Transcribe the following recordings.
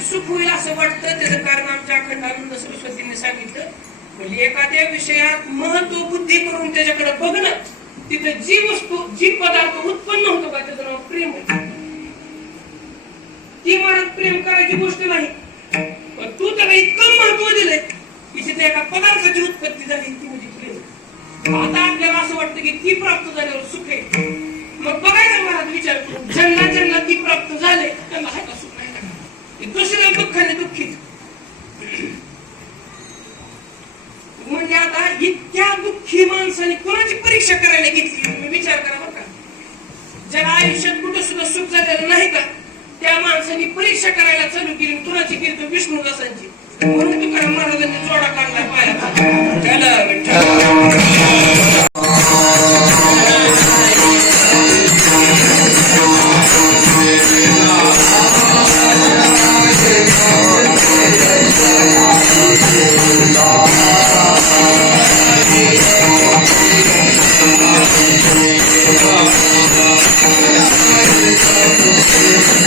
की सुख होईल असं वाटतं त्याचं कारण आमच्या अखंडानंद सरस्वतीने सांगितलं म्हणजे एखाद्या विषयात महत्त्व बुद्धी करून त्याच्याकडे बघणं तिथं जी वस्तू जी पदार्थ उत्पन्न होतो का त्याचं नाव प्रेम ती म्हणत प्रेम करायची गोष्ट नाही. पण तू त्याला इतकं महत्त्व दिलंय की तिथे एका पदार्थाची उत्पत्ती झाली ती म्हणजे प्रेम. आता आपल्याला असं वाटतं की ती प्राप्त झाल्यावर सुख आहे. मग बघायला महाराज विचार जन्ना ज्यांना ज्यांना ती प्राप्त झाले त्यांना आहे का सुख आहे का? हे दुसऱ्या दुःखित म्हणजे आता इतक्या दुःखी माणसाने कोणाची परीक्षा करायला घेतली? तुम्ही विचार करा बरं का. आयुष्यात कुठं सुद्धा सुख झालेलं नाही का त्या माणसाने परीक्षा करायला चालू केली कुणाची केली तर विष्णुदासांची म्हणून तुकाराम महाराजांनी जोडा काढला. Thank you.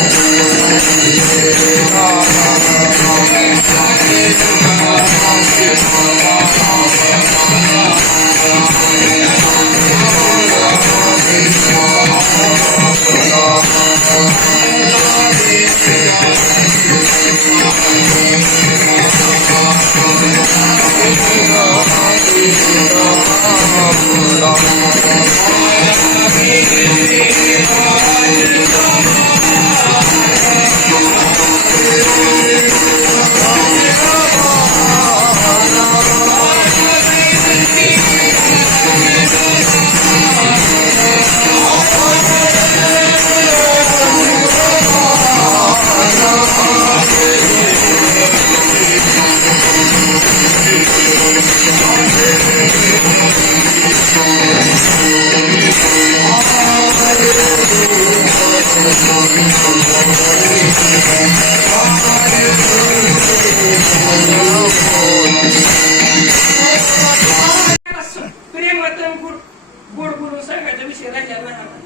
राहिला नाही आता.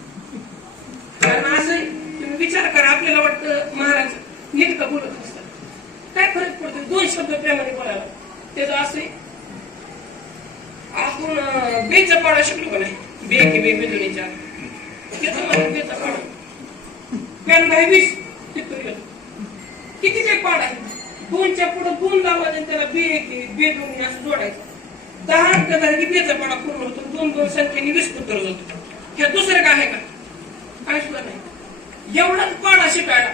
कारण असं तुम्ही विचार करा आपल्याला वाटतं महाराज नीट का बोलत असतात. काय फरक पडतो? दोन शब्द प्रेमाने बोलायला त्याचं असे आपण बेचा पाडा शिकलो का नाही? बे की बे बेदुनीच्या त्याचा मला बेचा पाडा. पॅन नाही वीस तिथं गेलो. किती काय पाड आहे? दोनच्या पुढे दोन आणि त्याला बे की बे दोन्ही असं जोडायचं. दहा अंक झाले की पाडा पूर्ण होतो. दोन दोन संख्येने वीस पुत्र जातो ह्या दुसरं काय आहे का? काय सुद्धा नाही. एवढाच पाडा शिकायला.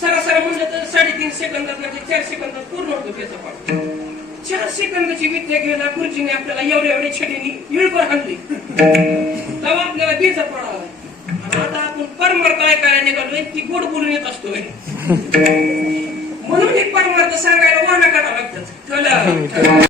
सरासरा म्हणलं तर साडेतीन सेकंदात म्हणजे चार सेकंदात पूर्ण होतो त्याचा पाडा. चार सेकंदाची विद्या घ्यायला गुरुजीने आपल्याला एवढ्या एवढ्या छडीने इळभर आणली. तेव्हा आपल्याला बेचा पाडा आला. आता आपण परमार्थ ऐकायला निघालोय ती गोड बोलून येत असतोय म्हणून एक परमार्थ सांगायला वाहना काढावं लागतात.